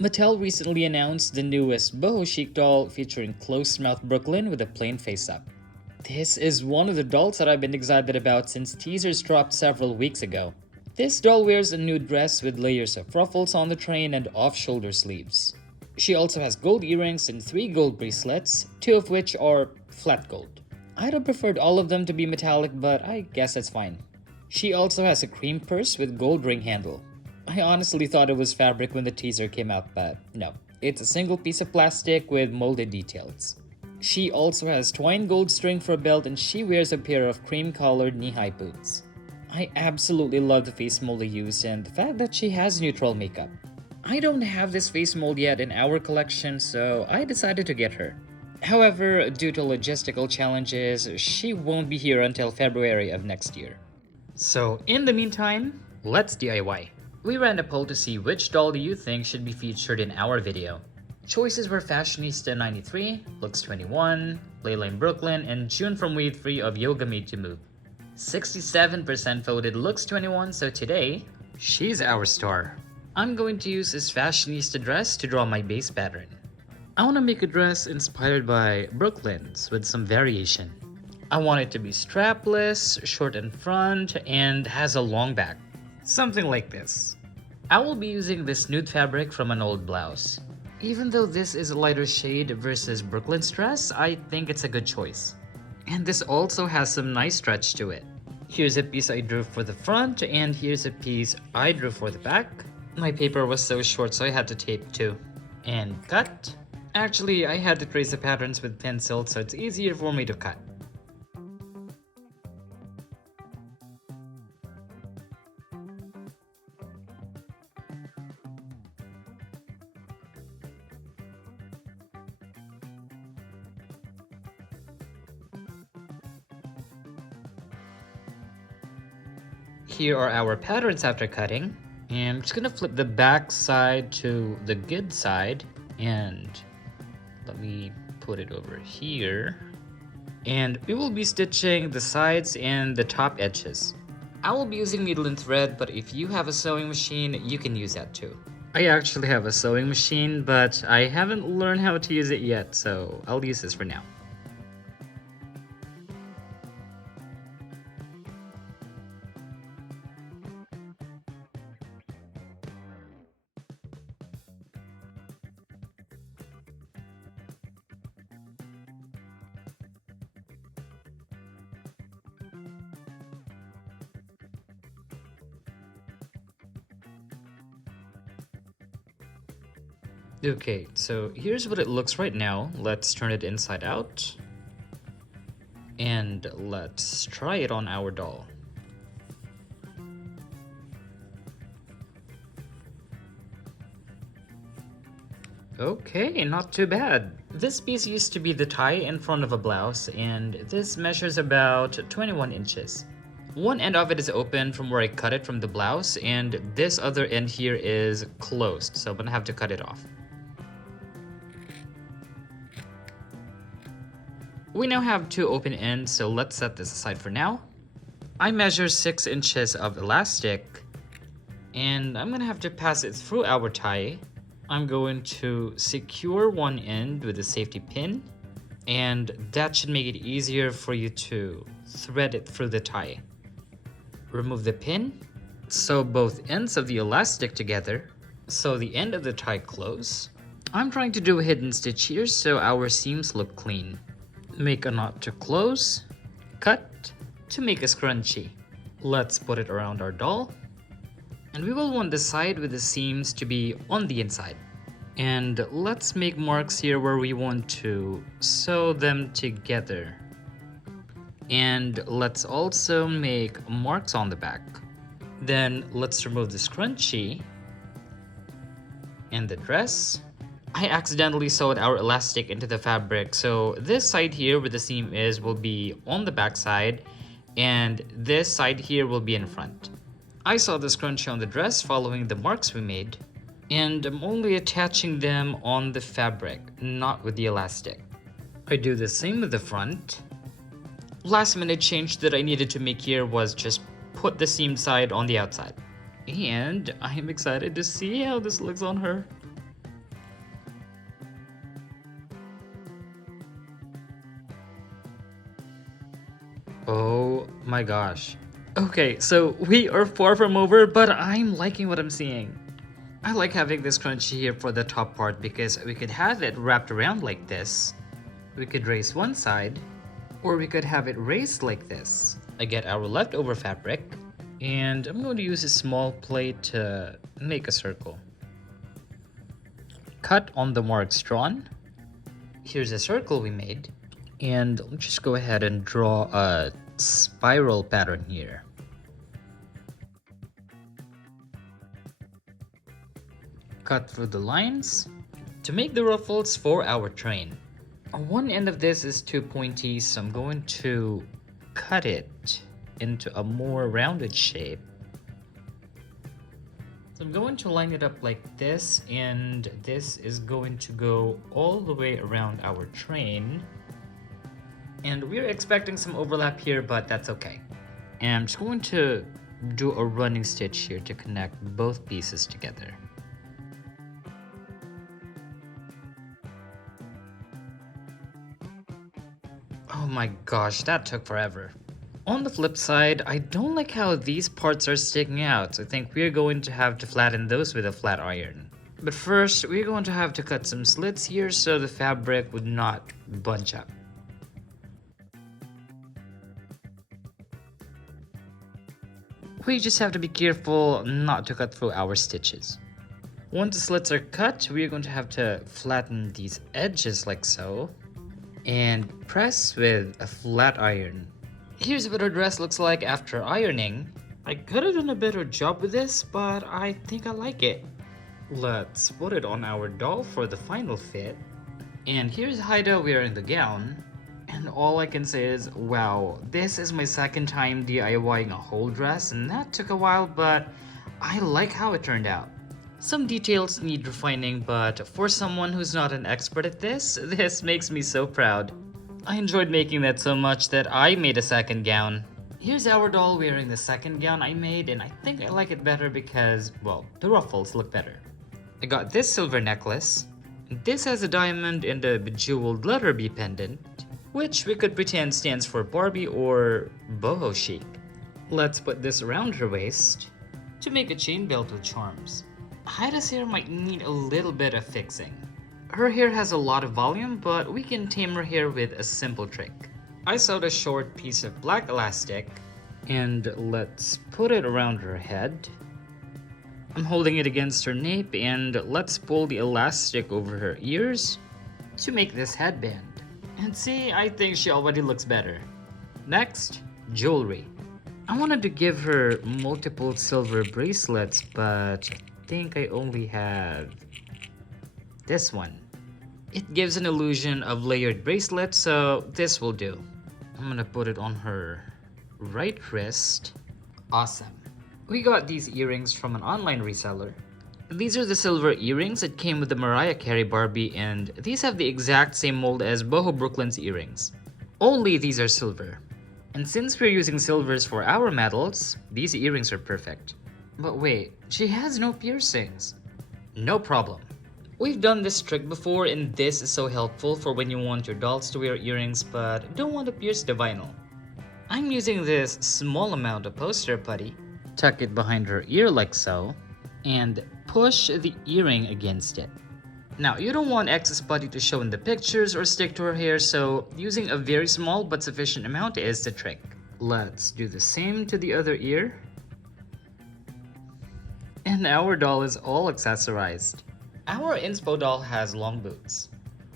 Mattel recently announced the newest Boho Chic doll featuring closed-mouth Brooklyn with a plain face-up. This is one of the dolls that I've been excited about since teasers dropped several weeks ago. This doll wears a nude dress with layers of ruffles on the train and off-shoulder sleeves. She also has gold earrings and 3 gold bracelets, 2 of which are flat gold. I'd have preferred all of them to be metallic, but I guess that's fine. She also has a cream purse with gold ring handle. I honestly thought it was fabric when the teaser came out, but no, it's a single piece of plastic with molded details. She also has twine gold string for a belt, and she wears a pair of cream-colored knee-high boots. I absolutely love the face mold they used and the fact that she has neutral makeup. I don't have this face mold yet in our collection, so I decided to get her. However, due to logistical challenges, she won't be here until February of next year. So in the meantime, let's DIY. We ran a poll to see which doll do you think should be featured in our video. Choices were Fashionista 93, Looks 21, Layla Brooklyn, and June from Wave 3 of Yoga Made to Move. 67% voted Looks 21, so today, she's our star. I'm going to use this fashionista dress to draw my base pattern. I want to make a dress inspired by Brooklyn's with some variation. I want it to be strapless, short in front, and has a long back. Something like this. I will be using this nude fabric from an old blouse. Even though this is a lighter shade versus Brooklyn's dress, I think it's a good choice. And this also has some nice stretch to it. Here's a piece I drew for the front, and here's a piece I drew for the back. My paper was so short, so I had to tape too. And cut. Actually, I had to trace the patterns with pencil, so it's easier for me to cut. Here are our patterns after cutting. And I'm just gonna flip the back side to the good side, and let me put it over here. And we will be stitching the sides and the top edges. I will be using needle and thread, but if you have a sewing machine, you can use that too. I actually have a sewing machine, but I haven't learned how to use it yet, so I'll use this for now. Okay, so here's what it looks right now. Let's turn it inside out. And let's try it on our doll. Okay, not too bad. This piece used to be the tie in front of a blouse, and this measures about 21 inches. One end of it is open from where I cut it from the blouse, and this other end here is closed, so I'm gonna have to cut it off. We now have 2 open ends, so let's set this aside for now. I measure 6 inches of elastic, and I'm gonna have to pass it through our tie. I'm going to secure one end with a safety pin, and that should make it easier for you to thread it through the tie. Remove the pin, sew both ends of the elastic together, sew the end of the tie close. I'm trying to do a hidden stitch here so our seams look clean. Make a knot to close, cut to make a scrunchie. Let's put it around our doll. And we will want the side with the seams to be on the inside. And let's make marks here where we want to sew them together. And let's also make marks on the back. Then let's remove the scrunchie and the dress. I accidentally sewed our elastic into the fabric, so this side here where the seam is will be on the back side, and this side here will be in front. I saw the scrunchie on the dress following the marks we made, and I'm only attaching them on the fabric, not with the elastic. I do the same with the front. Last minute change that I needed to make here was just put the seam side on the outside. And I am excited to see how this looks on her. my gosh. Okay, so we are far from over, but I'm liking what I'm seeing. I like having this crunchy here for the top part because we could have it wrapped around like this. We could raise one side, or we could have it raised like this. I get our leftover fabric, and I'm going to use a small plate to make a circle. Cut on the marks drawn. Here's a circle we made, and let's just go ahead and draw a spiral pattern here. Cut through the lines to make the ruffles for our train. One end of this is too pointy, so I'm going to cut it into a more rounded shape. So I'm going to line it up like this, and this is going to go all the way around our train. And we're expecting some overlap here, but that's okay. And I'm just going to do a running stitch here to connect both pieces together. Oh my gosh, that took forever. On the flip side, I don't like how these parts are sticking out, so I think we're going to have to flatten those with a flat iron. But first, we're going to have to cut some slits here so the fabric would not bunch up. We just have to be careful not to cut through our stitches. Once the slits are cut, we're going to have to flatten these edges like so, and press with a flat iron. Here's what our dress looks like after ironing. I could have done a better job with this, but I think I like it. Let's put it on our doll for the final fit. And here's Heide wearing the gown. And all I can say is, wow, this is my second time DIYing a whole dress, and that took a while, but I like how it turned out. Some details need refining, but for someone who's not an expert at this makes me so proud. I enjoyed making that so much that I made a second gown. Here's our doll wearing the second gown I made, and I think I like it better because, well, the ruffles look better. I got this silver necklace. This has a diamond and a bejeweled letter B pendant, which we could pretend stands for Barbie or Boho Chic. Let's put this around her waist to make a chain belt with charms. Heide's hair might need a little bit of fixing. Her hair has a lot of volume, but we can tame her hair with a simple trick. I sewed a short piece of black elastic, and let's put it around her head. I'm holding it against her nape, and let's pull the elastic over her ears to make this headband. And see, I think she already looks better. Next, jewelry. I wanted to give her multiple silver bracelets, but I think I only have this one. It gives an illusion of layered bracelet, so this will do. I'm gonna put it on her right wrist. Awesome. We got these earrings from an online reseller. These are the silver earrings that came with the Mariah Carey Barbie, and these have the exact same mold as Boho Brooklyn's earrings. Only these are silver. And since we're using silvers for our medals, these earrings are perfect. But wait, she has no piercings. No problem. We've done this trick before, and this is so helpful for when you want your dolls to wear earrings but don't want to pierce the vinyl. I'm using this small amount of poster putty. Tuck it behind her ear like so, and push the earring against it. Now, you don't want excess putty to show in the pictures or stick to her hair, so using a very small but sufficient amount is the trick. Let's do the same to the other ear. And our doll is all accessorized. Our inspo doll has long boots.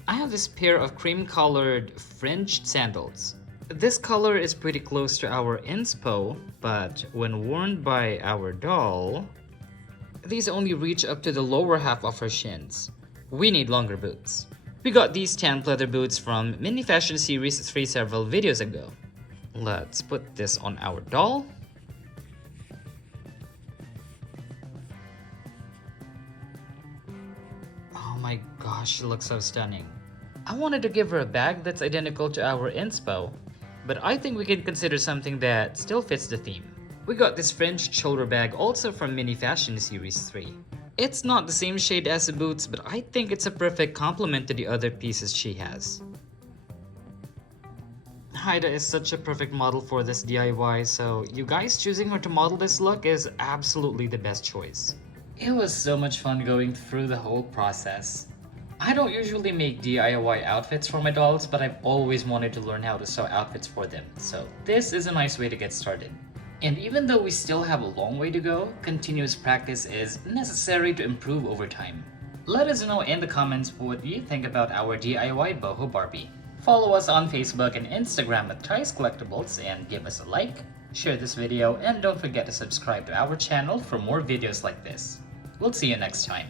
I have this pair of cream-colored fringed sandals. This color is pretty close to our inspo, but when worn by our doll, these only reach up to the lower half of her shins. We need longer boots. We got these tan leather boots from Mini Fashion Series 3 several videos ago. Let's put this on our doll. Oh my gosh, she looks so stunning. I wanted to give her a bag that's identical to our inspo, but I think we can consider something that still fits the theme. We got this fringed shoulder bag also from Mini Fashion Series 3. It's not the same shade as the boots, but I think it's a perfect complement to the other pieces she has. Heide is such a perfect model for this DIY, so you guys choosing her to model this look is absolutely the best choice. It was so much fun going through the whole process. I don't usually make DIY outfits for my dolls, but I've always wanted to learn how to sew outfits for them, so this is a nice way to get started. And even though we still have a long way to go, continuous practice is necessary to improve over time. Let us know in the comments what you think about our DIY Boho Barbie. Follow us on Facebook and Instagram at Ty's Collectibles and give us a like, share this video, and don't forget to subscribe to our channel for more videos like this. We'll see you next time.